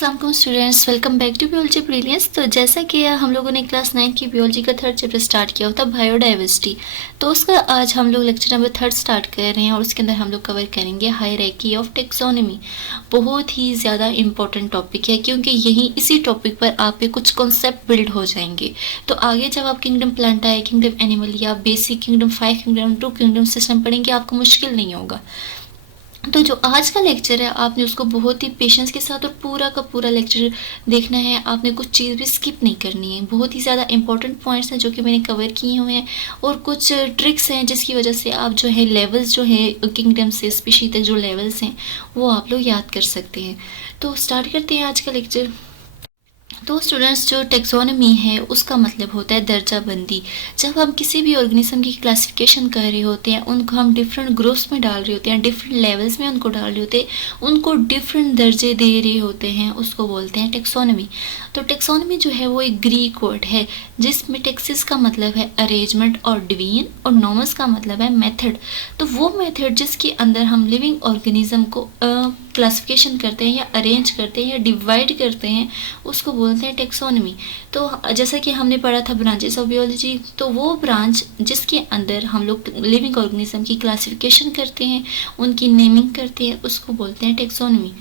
अस्सलाम वालेकुम students, welcome back to biology brilliance. तो जैसा कि हम लोगों ने क्लास 9 की बियोलॉजी का थर्ड चैप्टर स्टार्ट किया होता बायोडाइवर्सिटी, तो उसका आज हम लोग लेक्चर नंबर 3 स्टार्ट कर रहे हैं और उसके अंदर हम लोग कवर करेंगे हायरार्की ऑफ टेक्सोनॉमी। बहुत ही ज़्यादा इंपॉर्टेंट टॉपिक है क्योंकि यही इसी टॉपिक पर आप पे कुछ कॉन्सेप्ट बिल्ड हो जाएंगे। तो आगे जब आप किंगडम प्लांटाई, किंगडम एनिमल या basic kingdom, 5 kingdom, 2 kingdom system पढ़ेंगे, आपको मुश्किल नहीं होगा। तो जो आज का लेक्चर है आपने उसको बहुत ही पेशेंस के साथ और पूरा का पूरा लेक्चर देखना है। आपने कुछ चीज़ भी स्किप नहीं करनी है। बहुत ही ज़्यादा इंपॉर्टेंट पॉइंट्स हैं जो कि मैंने कवर किए हुए हैं और कुछ ट्रिक्स हैं जिसकी वजह से आप जो है लेवल्स जो है किंगडम से स्पीशी तक जो लेवल्स हैं वो आप लोग याद कर सकते हैं। तो स्टार्ट करते हैं आज का लेक्चर। तो स्टूडेंट्स, जो टेक्सोनॉमी है उसका मतलब होता है दर्जाबंदी। जब हम किसी भी ऑर्गेनिज्म की क्लासिफिकेशन कर रहे होते हैं, उनको हम डिफरेंट ग्रुप्स में डाल रहे होते हैं, डिफरेंट लेवल्स में उनको डाल रहे होते हैं, उनको डिफरेंट दर्जे दे रहे होते हैं, उसको बोलते हैं टेक्सोनॉमी। तो टेक्सोनॉमी जो है वो एक ग्रीक वर्ड है जिसमें टेक्सिस का मतलब है अरेंजमेंट और डिवीजन और नॉमस का मतलब है मेथड। तो वो मेथड जिसके अंदर हम लिविंग ऑर्गेनिज्म को क्लासिफिकेशन करते हैं या अरेंज करते हैं या डिवाइड करते हैं उसको बोलते हैं टेक्सोनॉमी। तो जैसा कि हमने पढ़ा था ब्रांचेस ऑफ बियोलॉजी, तो वो ब्रांच जिसके अंदर हम लोग लिविंग ऑर्गेनिज्म की क्लासिफिकेशन करते हैं, उनकी नेमिंग करते हैं, उसको बोलते हैं टेक्सोनॉमी।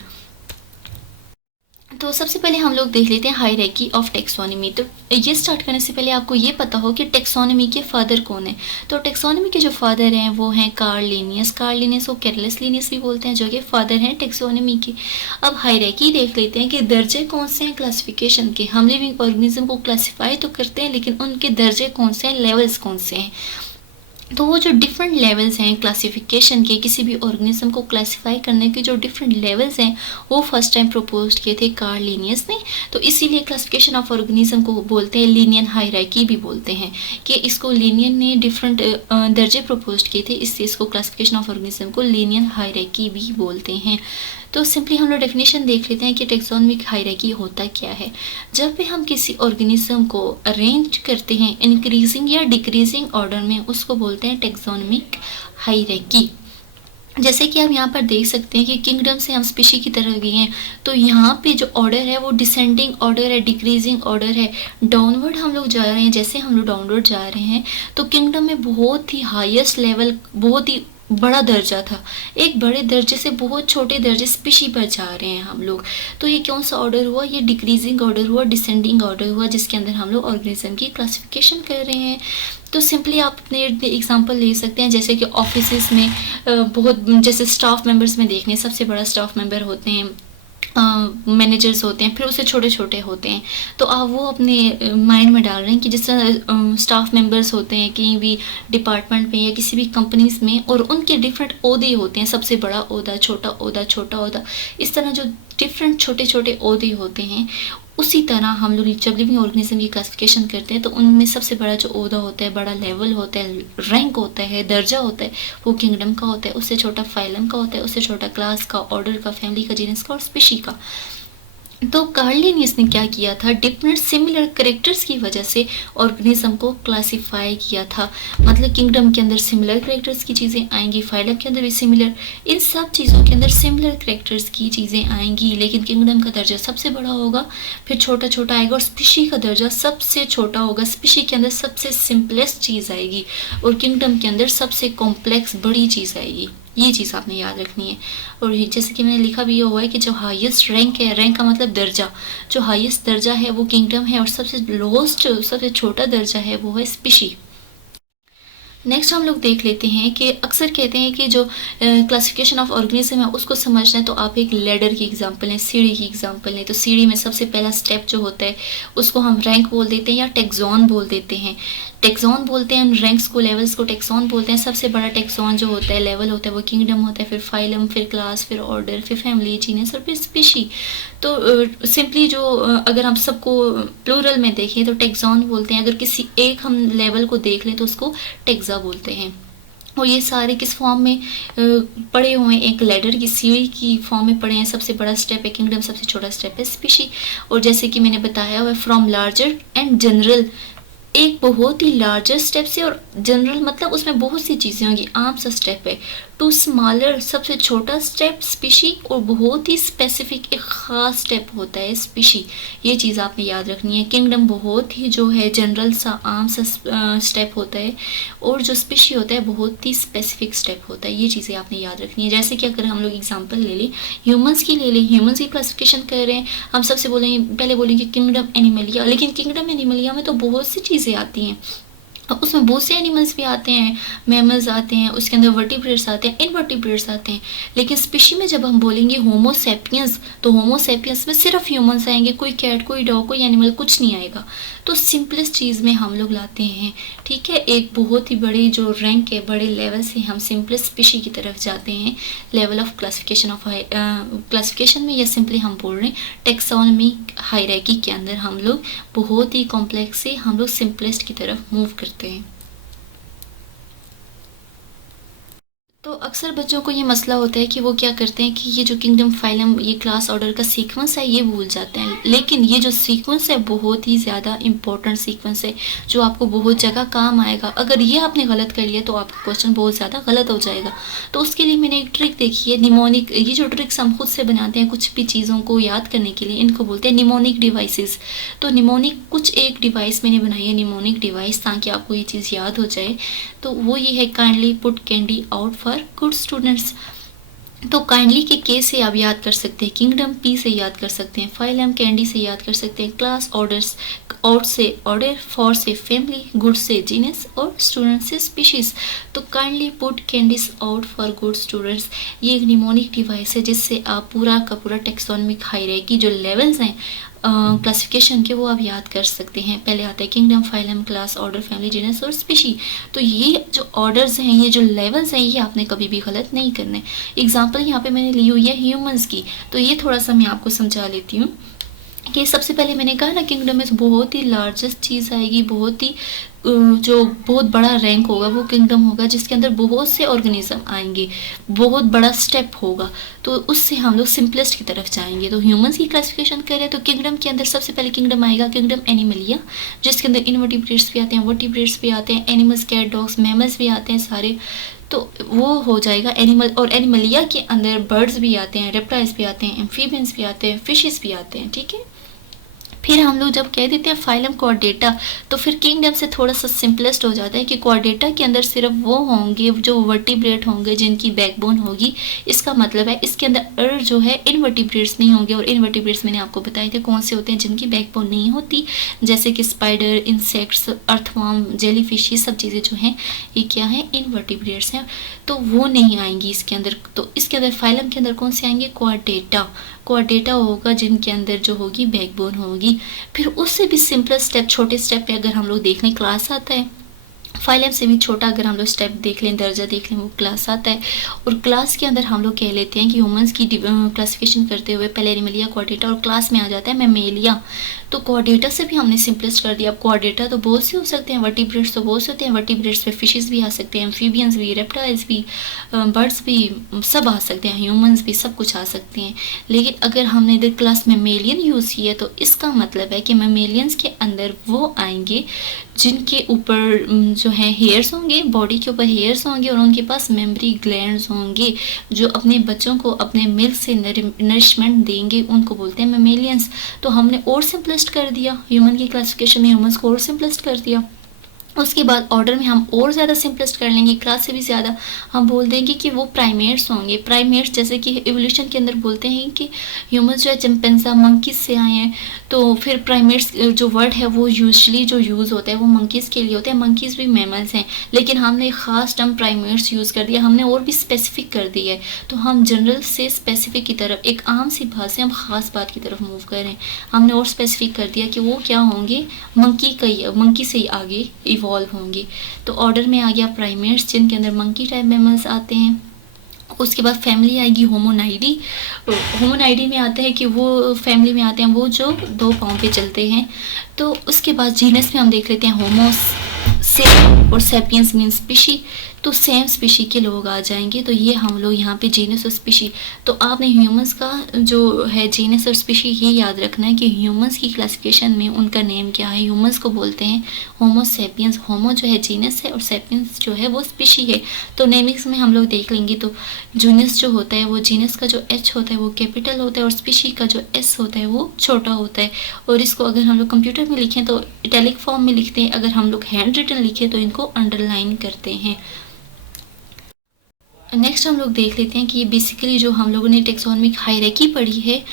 तो सबसे पहले हम लोग देख लेते हैं हायरार्की ऑफ टेक्सोनॉमी। तो ये स्टार्ट करने से पहले आपको ये पता हो कि टेक्सोनॉमी के फादर कौन है। तो टेक्सोनॉमी के जो फादर हैं वो हैं कार्ल लिनियस। कार्ल लिनियस को कैरलस लिनियस भी बोलते हैं, जो कि फादर हैं टेक्सोनॉमी के। अब हायरार्की देख लेते हैं कि दर्जे कौन से हैं क्लासिफिकेशन के। हम लिविंग ऑर्गेनिज्म को क्लासीफाई तो करते हैं लेकिन उनके दर्जे कौन से हैं, लेवल्स कौन से हैं। तो वो जो डिफरेंट लेवल्स हैं क्लासिफिकेशन के, किसी भी ऑर्गेनिज्म को क्लासिफाई करने के जो डिफरेंट लेवल्स हैं वो फर्स्ट टाइम प्रपोज किए थे कार्ल लिनियस ने। तो इसीलिए क्लासिफिकेशन ऑफ ऑर्गेनिज्म को बोलते हैं लीनियन हायरार्की भी बोलते हैं, कि इसको लीनियन ने डिफरेंट दर्जे प्रपोज किए थे, इससे इसको क्लासिफिकेशन ऑफ ऑर्गेनिज्म को लीनियन हायरार्की भी बोलते हैं। तो सिंपली हम लोग डेफिनेशन देख लेते हैं कि टेक्सोनॉमिक हायरार्की होता क्या है। जब भी हम किसी ऑर्गेनिज्म को अरेंज करते हैं इंक्रीजिंग या डिक्रीजिंग ऑर्डर में, उसको बोलते हैं टेक्सोनॉमिक हायरार्की। जैसे कि आप यहाँ पर देख सकते हैं कि किंगडम से हम स्पीशी की तरफ गए हैं, तो यहाँ पे जो ऑर्डर है वो डिसेंडिंग ऑर्डर है, डिक्रीजिंग ऑर्डर है, डाउनवर्ड हम लोग जा रहे हैं। जैसे हम लोग डाउनवर्ड जा रहे हैं तो किंगडम में बहुत ही हाईएस्ट लेवल, बहुत ही बड़ा दर्जा था, एक बड़े दर्जे से बहुत छोटे दर्जे स्पीशी पर जा रहे हैं हम लोग। तो ये कौन सा ऑर्डर हुआ, ये डिक्रीजिंग ऑर्डर हुआ, डिसेंडिंग ऑर्डर हुआ, जिसके अंदर हम लोग ऑर्गेनिज्म की क्लासिफिकेशन कर रहे हैं। तो सिंपली आप अपने एग्जांपल ले सकते हैं, जैसे कि ऑफिसेस में बहुत, जैसे स्टाफ मेंबर्स में देख लें, सबसे बड़ा स्टाफ मेंबर होते हैं, मैनेजर्स होते हैं, फिर उससे छोटे छोटे होते हैं। तो आप वो अपने माइंड में डाल रहे हैं कि जिस तरह स्टाफ मेंबर्स होते हैं कहीं भी डिपार्टमेंट में या किसी भी कंपनीज में, और उनके डिफरेंट ओहदे होते हैं, सबसे बड़ा ओहदा, छोटा ओहदा, छोटा ओहदा, इस तरह जो डिफरेंट छोटे छोटे ओहदे होते हैं, उसी तरह हम लोग जब लिविंग ऑर्गेनिज्म की क्लासिफिकेशन करते हैं तो उनमें सबसे बड़ा जो ओहदा होता है, बड़ा लेवल होता है, रैंक होता है, दर्जा होता है, वो किंगडम का होता है। उससे छोटा फाइलम का होता है, उससे छोटा क्लास का, ऑर्डर का, फैमिली का, जीनस का और स्पीशी का। तो कार्ल लिनियस ने क्या किया था, डिफरेंट सिमिलर करेक्टर्स की वजह से ऑर्गेनिज्म को क्लासिफाई किया था। मतलब किंगडम के अंदर सिमिलर करेक्टर्स की चीज़ें आएंगी, फाइलम के अंदर भी सिमिलर, इन सब चीज़ों के अंदर सिमिलर करेक्टर्स की चीज़ें आएंगी, लेकिन किंगडम का दर्जा सबसे बड़ा होगा, फिर छोटा छोटा आएगा, और स्पीशी का दर्जा सबसे छोटा होगा। स्पीशी के अंदर सबसे सिंपलेस्ट चीज़ आएगी और किंगडम के अंदर सबसे कॉम्प्लेक्स बड़ी चीज़ आएगी। ये चीज़ आपने याद रखनी है। और जैसे कि मैंने लिखा भी हुआ है कि जो हाईएस्ट रैंक है, रैंक का मतलब दर्जा, जो हाईएस्ट दर्जा है वो किंगडम है, और सबसे लोएस्ट, सबसे छोटा दर्जा है वो है स्पीशी। नेक्स्ट हम लोग देख लेते हैं कि अक्सर कहते हैं कि जो क्लासिफिकेशन ऑफ ऑर्गेनिज्म है उसको समझना है तो आप एक लेडर की एग्जांपल लें, सीढ़ी की एग्जांपल लें। तो सीढ़ी में सबसे पहला स्टेप जो होता है उसको हम रैंक बोल देते हैं या टेक्सॉन बोल देते हैं। टेक्सॉन बोलते हैं रैंक्स को, लेवल्स को टेक्सॉन बोलते हैं। सबसे बड़ा टेक्सॉन जो होता है, लेवल होता है, वो किंगडम होता है, फिर फाइलम, फिर क्लास, फिर ऑर्डर, फिर फैमिली, जीनस और फिर स्पीशी। तो सिंपली जो अगर हम सबको प्लूरल में देखें तो टेक्सॉन बोलते हैं। अगर किसी एक हम लेवल को देख लें तो उसको टेक्सा बोलते हैं। और ये सारे किस फॉर्म में पड़े हुए हैं, एक लेडर की सीढ़ी की फॉर्म में पड़े हैं। सबसे बड़ा स्टेप है किंगडम, सबसे छोटा स्टेप है स्पीशी। और जैसे कि मैंने बताया हुआ, फ्रॉम लार्जर एंड जनरल, एक बहुत ही लार्जर स्टेप से, और जनरल मतलब उसमें बहुत सी चीज़ें होंगी, आम सा स्टेप है, टू स्मॉलर सबसे छोटा स्टेप स्पीशी, और बहुत ही स्पेसिफिक एक ख़ास स्टेप होता है स्पीशी। ये चीज़ आपने याद रखनी है। किंगडम बहुत ही जो है जनरल सा आम सा स्टेप होता है, और जो स्पीशी होता है बहुत ही स्पेसिफिक स्टेप होता है। ये चीज़ें आपने याद रखनी है। जैसे कि अगर हम लोग एग्जांपल ले लें, ह्यूमंस की ले लें, ह्यूमंस की क्लासिफिकेशन कर रहे हैं, हम सबसे बोलेंगे, पहले बोलेंगे किंगडम एनिमलिया, लेकिन किंगडम एनिमलिया में तो बहुत सी चीज़ें आती हैं। अब उसमें बहुत से एनिमल्स भी आते हैं, मैमल्स आते हैं, उसके अंदर वर्टिब्रेट्स आते हैं, इनवर्टिब्रेट्स आते हैं। लेकिन स्पीशी में जब हम बोलेंगे होमो सेपियंस, तो होमो सेपियंस में सिर्फ ह्यूमंस आएंगे, कोई कैट, कोई डॉग, कोई एनिमल कुछ नहीं आएगा। तो सिंपलेस्ट चीज़ में हम लोग लाते हैं, ठीक है, एक बहुत ही बड़ी जो रैंक है, बड़े लेवल से हम सिंपलेस्ट स्पीशी की तरफ जाते हैं, level of classification of classification में, या सिंपली हम बोल रहे हैं टेक्सोनमी हायरार्की के अंदर हम लोग बहुत ही कॉम्प्लेक्स से हम लोग सिंपलेस्ट की तरफ मूव करते हैं। तो अक्सर बच्चों को ये मसला होता है कि वो क्या करते हैं कि ये जो किंगडम, फाइलम, ये क्लास ऑर्डर का सीक्वेंस है ये भूल जाते हैं। लेकिन ये जो सीक्वेंस है बहुत ही ज़्यादा इंपॉर्टेंट सीक्वेंस है, जो आपको बहुत जगह काम आएगा। अगर ये आपने गलत कर लिया तो आपका क्वेश्चन बहुत ज़्यादा गलत हो जाएगा। तो उसके लिए मैंने एक ट्रिक देखी है, निमोनिक। ये जो ट्रिक्स हम खुद से बनाते हैं कुछ भी चीज़ों को याद करने के लिए, इनको बोलते हैं निमोनिक डिवाइसेस। तो निमोनिक कुछ एक डिवाइस मैंने बनाई है, निमोनिक डिवाइस, ताकि आपको ये चीज़ याद हो जाए। तो वो ये है, kindly put candy out for good students. तो काइंडली के के से आप याद कर सकते हैं, किंगडम पी से याद कर सकते हैं, फाइलम कैंडी से याद कर सकते हैं, क्लास ऑर्डर्स, आउट से ऑर्डर, फॉर से फैमिली, गुड से जीनस, और स्टूडेंट से स्पीशीज। तो kindly put candies out for good students, ये एक निमोनिक डिवाइस है जिससे आप पूरा का पूरा टेक्सोनमिक हायरार्की जो लेवल्स हैं क्लासिफिकेशन के, वो आप याद कर सकते हैं। पहले आता है kingdom, phylum, class, order, family, genus और स्पीशी। तो ये जो ऑर्डर्स हैं, ये जो लेवल्स हैं, ये आपने कभी भी गलत नहीं करने। एग्जांपल यहाँ पे मैंने ली हुई है ह्यूमंस की, तो ये थोड़ा सा मैं आपको समझा लेती हूँ कि सबसे पहले मैंने कहा ना, किंगडम में बहुत ही लार्जेस्ट चीज़ आएगी, बहुत ही जो बहुत बड़ा रैंक होगा वो किंगडम होगा, जिसके अंदर बहुत से ऑर्गेनिज्म आएंगे, बहुत बड़ा स्टेप होगा। तो उससे हम लोग सिंपलेस्ट की तरफ जाएंगे। तो ह्यूमंस की क्लासिफिकेशन करें तो किंगडम के अंदर सबसे पहले किंगडम आएगा किंगडम एनिमलिया, जिसके अंदर इनवर्टिब्रेट्स भी आते हैं, वर्टिब्रेट्स भी आते हैं, एनिमल्स, कैट, डॉग्स, मैमल्स भी आते हैं सारे। तो वो हो जाएगा एनिमल। और एनिमलिया के अंदर बर्ड्स भी आते हैं, रेप्टाइल्स भी आते हैं, एम्फीबियंस भी आते हैं, फिशेस भी आते हैं, ठीक है। फिर हम लोग जब कह देते हैं फाइलम क्वाड्रेटा, तो फिर किंगडम से थोड़ा सा सिंपलेस्ट हो जाता है कि क्वाड्रेटा के अंदर सिर्फ वो होंगे जो वर्टिब्रेट होंगे, जिनकी बैकबोन होगी। इसका मतलब है इसके अंदर जो है इनवर्टिब्रेट्स नहीं होंगे, और इनवर्टिब्रेट्स मैंने आपको बताए थे कौन से होते हैं, जिनकी बैकबोन नहीं होती, जैसे कि स्पाइडर, इंसेक्ट्स, अर्थवर्म, जेलीफिश, ये सब चीज़ें जो हैं ये क्या है, इनवर्टिब्रेट्स हैं। तो वो नहीं आएंगी इसके अंदर। तो इसके अंदर फाइलम के अंदर कौन से आएंगे, क्वाड्रेटा। क्वाड्रेटा होगा जिनके अंदर जो होगी बैकबोन होगी। फिर उससे भी सिंपल स्टेप, छोटे स्टेप पे अगर हम लोग देख लें, क्लास आता है। फाइलम से भी छोटा अगर हम लोग स्टेप देख लें, दर्जा देख लें, वो क्लास आता है। और क्लास के अंदर हम लोग कह लेते हैं कि ह्यूमंस की क्लासिफिकेशन करते हुए पहले एनिमलिया, क्वाड्रेटा, और क्लास में आ जाता है मैमेलिया। तो क्वाड्रेटा से भी हमने सिंपलेस्ट कर दिया। अब क्वाड्रेटा तो बहुत से हो सकते हैं, वर्टिब्रेट्स तो बहुत से होते हैं, वर्टिब्रेट्स पे फिशेस भी आ सकते हैं, एम्फीबियंस भी, रेप्टाइल्स भी, बर्ड्स भी, सब आ सकते हैं, ह्यूमंस भी, सब कुछ आ सकते हैं। लेकिन अगर हमने इधर क्लास मैमेलियन यूज़ किया तो इसका मतलब है कि मैमेलियंस के अंदर वो आएंगे जिनके ऊपर जो है हेयर्स होंगे, बॉडी के ऊपर हेयर्स होंगे, और उनके पास मेमरी ग्लैंड्स होंगे, जो अपने बच्चों को अपने मिल्क से नरिशमेंट देंगे, उनको बोलते हैं मैमेलियंस। तो हमने और सिंपलेस्ट कर दिया, ह्यूमन की क्लासिफिकेशन में ह्यूमंस को और सिंपलेस्ट कर दिया। उसके बाद ऑर्डर में हम और ज़्यादा सिंपलेस्ट कर लेंगे, क्लास से भी ज़्यादा हम बोल देंगे कि वो प्राइमेट्स होंगे। प्राइमेट्स जैसे कि एवोल्यूशन के अंदर बोलते हैं कि ह्यूमंस जो है चिंपैंजी, मंकीज से आए हैं। तो फिर प्राइमेट्स जो वर्ड है वो यूजुअली जो यूज़ होता है वो मंकीज़ के लिए होता है। मंकीज़ भी मैमल्स हैं, लेकिन हमने एक ख़ास टर्म प्राइमेट्स यूज़ कर दिया, हमने और भी स्पेसिफिक कर दिया है। तो हम जनरल से स्पेसिफिक की तरफ, एक आम सी बात से हम ख़ास बात की तरफ मूव करें। हमने और स्पेसिफिक कर दिया कि वो क्या होंगे, मंकी से ही आगे इवॉल्व होंगे। तो ऑर्डर में आ गया प्राइमेट्स, जिनके अंदर मंकी टाइप मैमल्स आते हैं। उसके बाद फैमिली आएगी होमोनाइडी। होमोनाइडी में आता है कि वो फैमिली में आते हैं वो जो 2 पाँव पे चलते हैं। तो उसके बाद जीनस में हम देख लेते हैं होमो से और सेपियंस मीन स्पीशी। तो सेम स्पीशी के लोग आ जाएंगे। तो ये हम लोग यहाँ पे जीनस और स्पीशी, तो आपने ह्यूमंस का जो है जीनस और स्पीशी ये याद रखना है कि ह्यूमंस की क्लासिफिकेशन में उनका नेम क्या है। ह्यूमंस को बोलते हैं होमो सेपियंस, होमो जो है जीनस है और सेपियंस जो है वो स्पीशी है। तो नेमिक्स में हम लोग देख लेंगे तो जीनस जो होता है वो जीनस का जो एच होता है वो कैपिटल होता है और स्पीशी का जो एस होता है वो छोटा होता है। और इसको अगर हम लोग कंप्यूटर में लिखें तो इटैलिक फॉर्म में लिखते हैं, अगर हम लोग हैंड रिटन लिखें तो इनको अंडरलाइन करते हैं। नेक्स्ट हम लोग देख लेते हैं कि बेसिकली जो हम लोगों ने टेक्सोनॉमिक हायरार्की पढ़ी है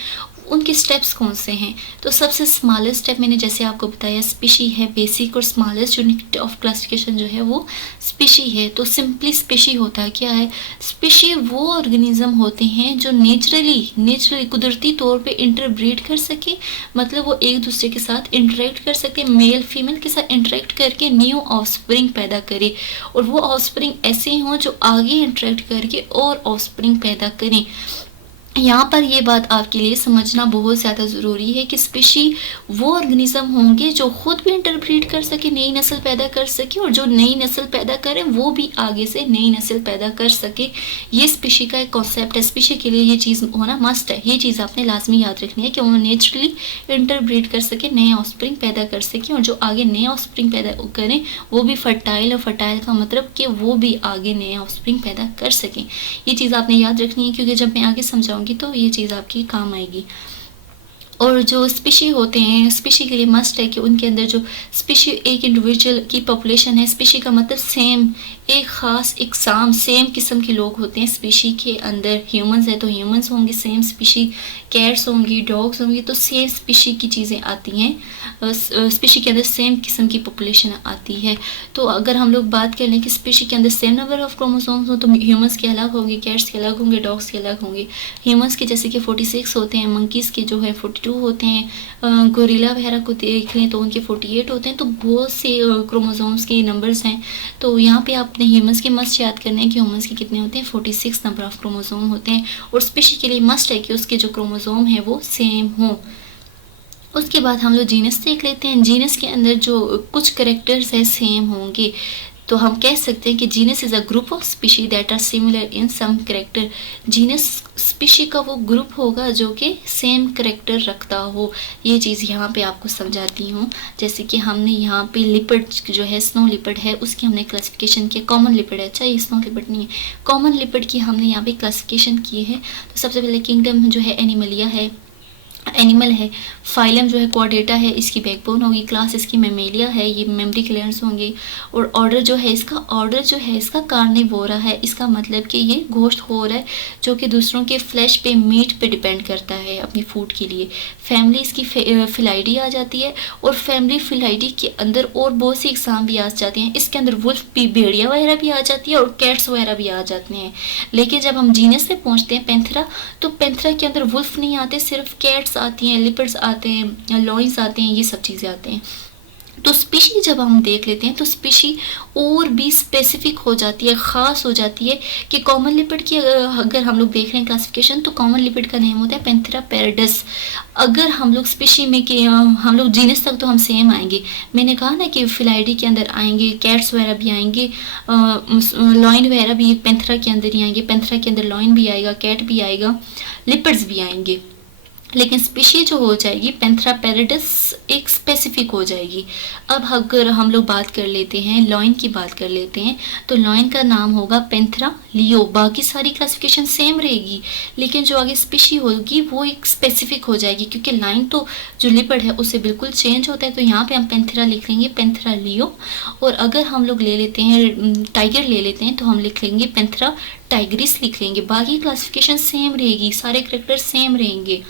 उनके स्टेप्स कौन से हैं। तो सबसे स्मॉलेस्ट स्टेप मैंने जैसे आपको बताया स्पीशी है, बेसिक और स्मॉलेस्ट यूनिट ऑफ क्लासिफिकेशन जो है वो स्पीशी है। तो सिंपली स्पीशी होता है क्या है, स्पीशी वो ऑर्गेनिज्म होते हैं जो नेचुरली कुदरती तौर पे इंटरब्रीड कर सके, मतलब वो एक दूसरे के साथ इंटरेक्ट कर सके, मेल फीमेल के साथ इंटरेक्ट करके न्यू ऑफस्प्रिंग पैदा करे, और वो ऑफस्प्रिंग ऐसे हों जो आगे इंटरेक्ट करके और ऑफस्प्रिंग पैदा करें। यहाँ पर ये बात आपके लिए समझना बहुत ज़्यादा ज़रूरी है कि स्पीशी वो ऑर्गेनिज्म होंगे जो खुद भी इंटरब्रीड कर सके, नई नस्ल पैदा कर सके, और जो नई नस्ल पैदा करें वो भी आगे से नई नस्ल पैदा कर सके। ये स्पीशी का एक कॉन्सेप्ट है। स्पीशी के लिए ये चीज़ होना मस्ट है, ये चीज़ आपने लाजमी याद रखनी है कि वो नेचुरली इंटरब्रीड कर सके, नए ऑफस्प्रिंग पैदा कर सकें, और जो आगे नए ऑफस्प्रिंग पैदा करें वो भी फर्टाइल, और फर्टाइल का मतलब कि वो भी आगे नए ऑफस्प्रिंग पैदा कर सकें। ये चीज़ आपने याद रखनी है क्योंकि जब मैं आगे समझाऊंगी तो ये चीज़ आपकी काम आएगी। और जो स्पीशी होते हैं, स्पीशी के लिए मस्ट है कि उनके अंदर जो स्पीशी एक इंडिविजुअल की पॉपुलेशन है, स्पीशी का मतलब सेम, एक ख़ास इकसाम सेम किस्म के लोग होते हैं स्पीशी के अंदर। ह्यूमंस है तो ह्यूमंस होंगे सेम स्पीशी, कैट्स होंगी, डॉग्स होंगी, तो सेम स्पीशी की चीज़ें आती हैं, स्पीशी के अंदर सेम किस्म की पॉपुलेशन आती है। तो अगर हम लोग बात कर लें कि स्पीशी के अंदर सेम नंबर ऑफ क्रोमोसोम्स हो तो ह्यूमंस के अलग होंगे, कैट्स के अलग होंगे, डॉग्स के अलग होंगे। ह्यूमंस के जैसे कि 46 होते हैं, मंकीज़ के जो है 42 होते हैं, गोरिल्ला वगैरह को देख लें तो उनके 48 होते हैं। तो बहुत से क्रोमोसोम्स के नंबर्स हैं। तो यहाँ पे आपने ह्यूमंस के मस्ट याद करने हैं कि ह्यूमंस के कितने होते हैं, 46 नंबर ऑफ क्रोमोसोम होते हैं। और स्पीशी के लिए मस्ट है कि उसके जो क्रोमोसोम है वो सेम हो। उसके बाद हम लोग जीनस देख लेते हैं। जीनस के अंदर जो कुछ करेक्टर्स है सेम होंगे, तो हम कह सकते हैं कि genus is a group of species that are similar in some character. Genus species का वो ग्रुप होगा जो कि सेम करेक्टर रखता हो। ये चीज़ यहाँ पे आपको समझाती हूँ। जैसे कि हमने यहाँ पे लिपर्ड जो है, स्नो लिपर्ड है, उसकी हमने क्लासिफिकेशन की। कॉमन लिपर्ड है, अच्छा ये स्नो लिपर्ड नहीं है, कॉमन लिपर्ड की हमने यहाँ पे क्लासिफिकेशन की है। तो सबसे पहले किंगडम जो है एनिमलिया है, एनिमल है। फाइलम जो है क्वाड्रेटा है, इसकी बैकबोन होगी। क्लास इसकी मेमेलिया है, ये मेमरी ग्लैंड्स होंगे। और ऑर्डर जो है इसका कार्निवोरा है। इसका मतलब कि ये गोश्त हो रहा है जो कि दूसरों के फ्लैश पे, मीट पे डिपेंड करता है अपनी फूड के लिए। फैमिली इसकी फिलाइडी आ जाती है, और फैमिली फिलाइडी के अंदर और बहुत सी एग्जाम भी आ जाती हैं। इसके अंदर वुल्फ भी, भेड़िया वगैरह भी आ जाती है, और कैट्स वगैरह भी आ जाते हैं। लेकिन जब हम जीनस पे पहुँचते हैं पैंथेरा, तो पैंथेरा के अंदर वुल्फ नहीं आते, सिर्फ कैट्स आती हैं, लिपर्ड्स आते हैं, लॉइंस आते हैं, ये सब चीज़ें आते हैं। तो स्पीशी जब हम देख लेते हैं तो स्पीशी और भी स्पेसिफिक हो जाती है, ख़ास हो जाती है। कि कॉमन लिपर्ड की अगर हम लोग देख रहे हैं क्लासिफिकेशन, तो कॉमन लिपर्ड का नेम होता है पैंथेरा पैराडस। अगर हम लोग स्पीशी में कि हम लोग जीनस तक तो हम सेम आएंगे। मैंने कहा ना कि फिलाइडी के अंदर आएंगे, कैट्स वगैरह भी आएंगे, लॉइन वगैरह भी पैंथेरा के अंदर ही आएंगे। पैंथेरा के अंदर लॉइन भी आएगा, कैट भी आएगा, लिपर्ड्स भी आएंगे। लेकिन स्पीशी जो हो जाएगी पैंथेरा पैराडस एक स्पेसिफिक हो जाएगी। अब अगर हम लोग बात कर लेते हैं, लॉइन की बात कर लेते हैं, तो लॉइन का नाम होगा पैंथेरा लियो। बाकी सारी क्लासिफिकेशन सेम रहेगी, लेकिन जो आगे स्पीशी होगी वो एक स्पेसिफिक हो जाएगी, क्योंकि लाइन तो जो लिपर्ड है उससे बिल्कुल चेंज होता है। तो यहाँ पे हम पैंथेरा लिख लेंगे, पैंथेरा लियो। और अगर हम लोग ले लेते हैं टाइगर ले लेते हैं, तो हम लिख लेंगे पैंथेरा टाइग्रिस लिख लेंगे। बाकी क्लासिफिकेशन सेम रहेगी, सारे करेक्टर सेम रहेंगे।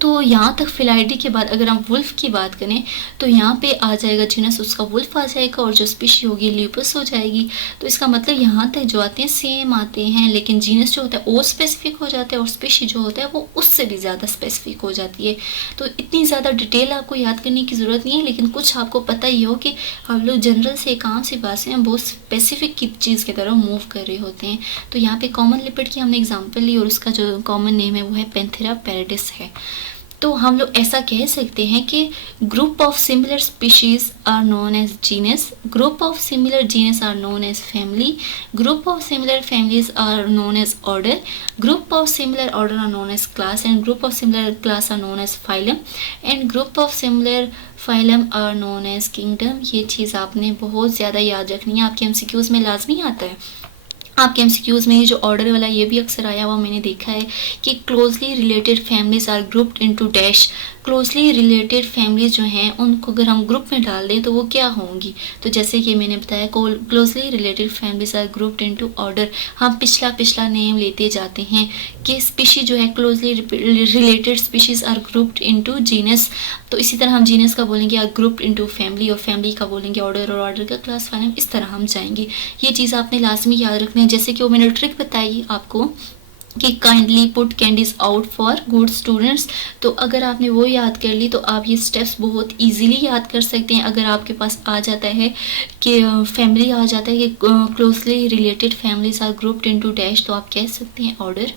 तो यहाँ तक फिलाइडी के बाद अगर हम वुल्फ की बात करें, तो यहाँ पे आ जाएगा जीनस, उसका वुल्फ आ जाएगा, और जो स्पीशी होगी ल्यूपस हो जाएगी। तो इसका मतलब यहाँ तक जो आते हैं सेम आते हैं, लेकिन जीनस जो होता है और स्पेसिफिक हो जाता है, और स्पीशी जो होता है वो उससे भी ज़्यादा स्पेसिफिक हो जाती है। तो इतनी ज़्यादा डिटेल आपको याद करने की ज़रूरत नहीं है, लेकिन कुछ आपको पता ही हो कि हम लोग जनरल से काम से बात से हम बहुत स्पेसिफिक की चीज़ की तरफ मूव कर रहे होते हैं। तो यहाँ पे कॉमन लिपर्ड की हमने एग्जाम्पल ली, और उसका जो कॉमन नेम है वो है पैंथेरा पैराडस है। तो हम लोग ऐसा कह सकते हैं कि group of similar species are known as genus, group of similar genus are known as family, group of similar families are known as order, group of similar order are known as class, and group of similar class are known as phylum, and group of similar phylum are known as kingdom. ये चीज़ आपने बहुत ज़्यादा याद रखनी है, आपके MCQs में लाजमी आता है। आपके एमसीक्यूज़ में ये जो ऑर्डर वाला ये भी अक्सर आया हुआ मैंने देखा है कि closely related families are grouped into dash. Closely related families जो हैं उनको अगर हम ग्रुप में डाल दें तो वो क्या होंगी, तो जैसे कि मैंने बताया closely related families are grouped into order. हम पिछला नेम लेते जाते हैं कि स्पीशी जो है closely related species are grouped into genus, तो इसी तरह हम जीनस का बोलेंगे आर ग्रुप्ड इनटू फैमिली, और फैमिली का बोलेंगे ऑर्डर, और ऑर्डर का क्लास फाइलम। इस तरह हम जाएंगे। ये चीज़ आपने लाजमी याद रखना है। जैसे कि वो मैंने ट्रिक बताई आपको कि kindly put candies out for good students, तो अगर आपने वो याद कर ली तो आप ये स्टेप्स बहुत इजीली याद कर सकते हैं। अगर आपके पास आ जाता है कि फैमिली आ जाता है कि closely related families are grouped into dash, तो आप कह सकते हैं ऑर्डर,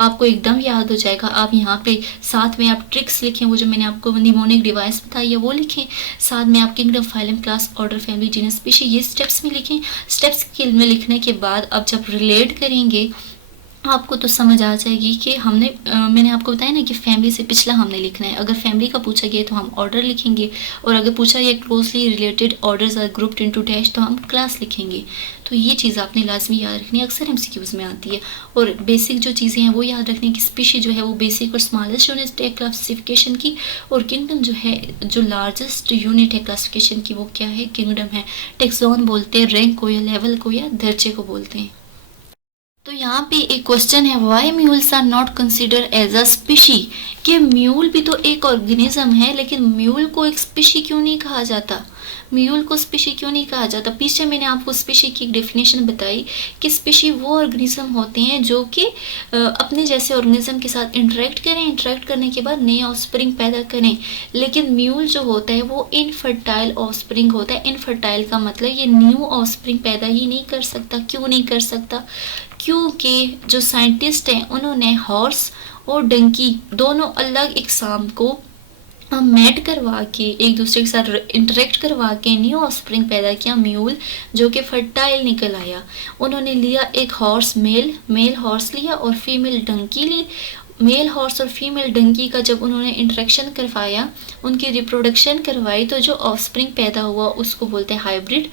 आपको एकदम याद हो जाएगा। आप यहाँ पे साथ में आप ट्रिक्स लिखें, वो जो मैंने आपको निमोनिक डिवाइस बताई है वो लिखें, साथ में आप kingdom, phylum, class, order, family, genus, species, ये स्टेप्स में लिखें। स्टेप्स में लिखने के बाद अब जब रिलेट करेंगे आपको तो समझ आ जाएगी कि मैंने आपको बताया ना कि फैमिली से पिछला हमने लिखना है। अगर फैमिली का पूछा गया तो हम ऑर्डर लिखेंगे, और अगर पूछा गया closely related orders are grouped into dash तो हम क्लास लिखेंगे। तो ये चीज़ आपने लाजमी याद रखनी है, अक्सर एमसीक्यूज़ में आती है। और बेसिक जो चीज़ें हैं वो याद रखनी है कि स्पीशी जो है वो बेसिक और स्मॉलेस्ट यूनिट है क्लासिफिकेशन की, और किंगडम जो है जो लार्जेस्ट यूनिट है क्लासिफिकेशन की वो क्या है, किंगडम है। टेक्सोन बोलते हैं रैंक को या लेवल को या दर्जे को बोलते हैं। तो यहाँ पे एक क्वेश्चन है, why mules are not consider as a species, कि म्यूल भी तो एक ऑर्गेनिज्म है लेकिन म्यूल को एक स्पीशी क्यों नहीं कहा जाता, म्यूल को स्पीशी क्यों नहीं कहा जाता। पीछे मैंने आपको स्पीशी की एक डेफिनेशन बताई कि स्पीशी वो ऑर्गेनिज्म होते हैं जो कि अपने जैसे ऑर्गेनिज्म के साथ इंटरेक्ट करें, इंटरेक्ट करने के बाद नए ऑफस्प्रिंग पैदा करें। लेकिन म्यूल जो होता है वो इनफर्टाइल ऑफस्प्रिंग होता है। इनफर्टाइल का मतलब ये न्यू ऑफस्प्रिंग पैदा ही नहीं कर सकता। क्यों नहीं कर सकता, क्योंकि जो साइंटिस्ट हैं उन्होंने हॉर्स और डंकी दोनों अलग एग्जाम को मैट करवा के एक दूसरे के साथ इंटरेक्ट करवा के न्यू ऑफस्प्रिंग पैदा किया, म्यूल, जो कि फर्टाइल निकल आया। उन्होंने लिया एक हॉर्स, मेल हॉर्स लिया और फीमेल डंकी ली। मेल हॉर्स और फीमेल डंकी का जब उन्होंने इंटरेक्शन करवाया, उनकी रिप्रोडक्शन करवाई, तो जो ऑफस्प्रिंग पैदा हुआ उसको बोलते हैं हाइब्रिड।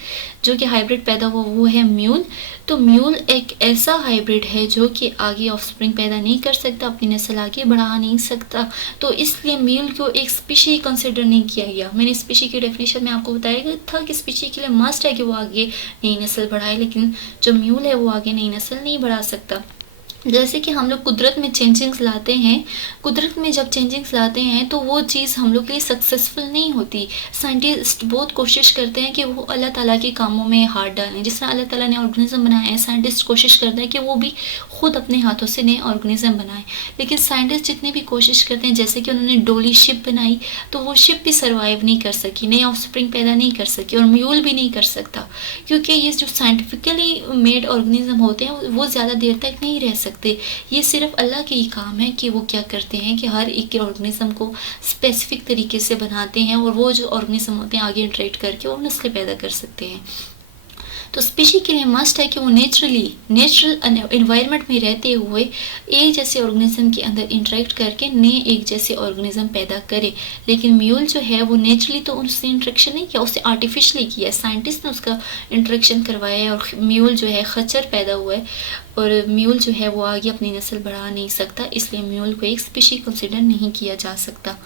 जो कि हाइब्रिड पैदा हुआ वो है म्यूल। तो म्यूल एक ऐसा हाइब्रिड है जो कि आगे ऑफस्प्रिंग पैदा नहीं कर सकता, अपनी नस्ल आगे बढ़ा नहीं सकता, तो इसलिए म्यूल को एक स्पीशी कंसिडर नहीं किया गया। मैंने स्पीशी की डेफिनेशन में आपको बताया था कि स्पीशी के लिए मस्ट है कि वो आगे नई नस्ल बढ़ाए, लेकिन जो म्यूल है वो आगे नई नस्ल नहीं बढ़ा सकता। जैसे कि हम लोग कुदरत में चेंजिंग्स लाते हैं, कुदरत में जब चेंजिंग्स लाते हैं तो वो चीज़ हम लोग के लिए सक्सेसफुल नहीं होती। साइंटिस्ट बहुत कोशिश करते हैं कि वो अल्लाह ताला के कामों में हाथ डालें। जिस तरह अल्लाह ताला ने ऑर्गेनिज्म बनाया है, साइंटिस्ट कोशिश करते हैं कि वो भी खुद अपने हाथों से नए ऑर्गेनिज्म बनाएं। लेकिन साइंटिस्ट जितनी भी कोशिश करते हैं, जैसे कि उन्होंने डोली शिप बनाई, तो वो शिप भी सर्वाइव नहीं कर सकी, नए ऑफस्प्रिंग पैदा नहीं कर सकी, और म्यूल भी नहीं कर सकता, क्योंकि ये जो साइंटिफिकली मेड ऑर्गेनिज्म होते हैं वो ज़्यादा देर तक नहीं रह सकते। ये सिर्फ अल्लाह के ही काम है कि वो क्या करते हैं कि हर एक ऑर्गेनिज्म को स्पेसिफिक तरीके से बनाते हैं, और वो जो ऑर्गेनिज्म होते हैं आगे इंटरेक्ट करके वो नस्लें पैदा कर सकते हैं। तो स्पीशी के लिए मस्ट है कि वो नेचुरल इन्वायरमेंट में रहते हुए एक जैसे ऑर्गेनिज्म के अंदर इंटरेक्ट करके नए एक जैसे ऑर्गेनिज्म पैदा करे। लेकिन म्यूल जो है वो नेचुरली तो उससे इंटरेक्शन नहीं किया, उससे आर्टिफिशियली किया, साइंटिस्ट ने उसका इंटरेक्शन करवाया है, और म्यूल जो है खच्चर पैदा हुआ है, और म्यूल जो है वो आगे अपनी नस्ल बढ़ा नहीं सकता, इसलिए म्यूल को एक स्पीशी कंसिडर नहीं किया जा सकता।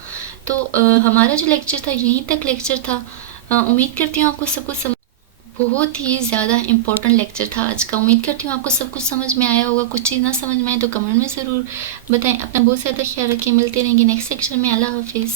तो हमारा जो लेक्चर था यहीं तक लेक्चर था। उम्मीद करती हूँ आपको सब कुछ बहुत ही ज़्यादा इंपॉर्टेंट लेक्चर था आज का। उम्मीद करती हूँ आपको सब कुछ समझ में आया होगा। कुछ चीज़ ना समझ में आए तो कमेंट में ज़रूर बताएं। अपना बहुत ज़्यादा ख्याल रखें, मिलते रहेंगे नेक्स्ट लेक्चर में। अल्लाह हाफिज़।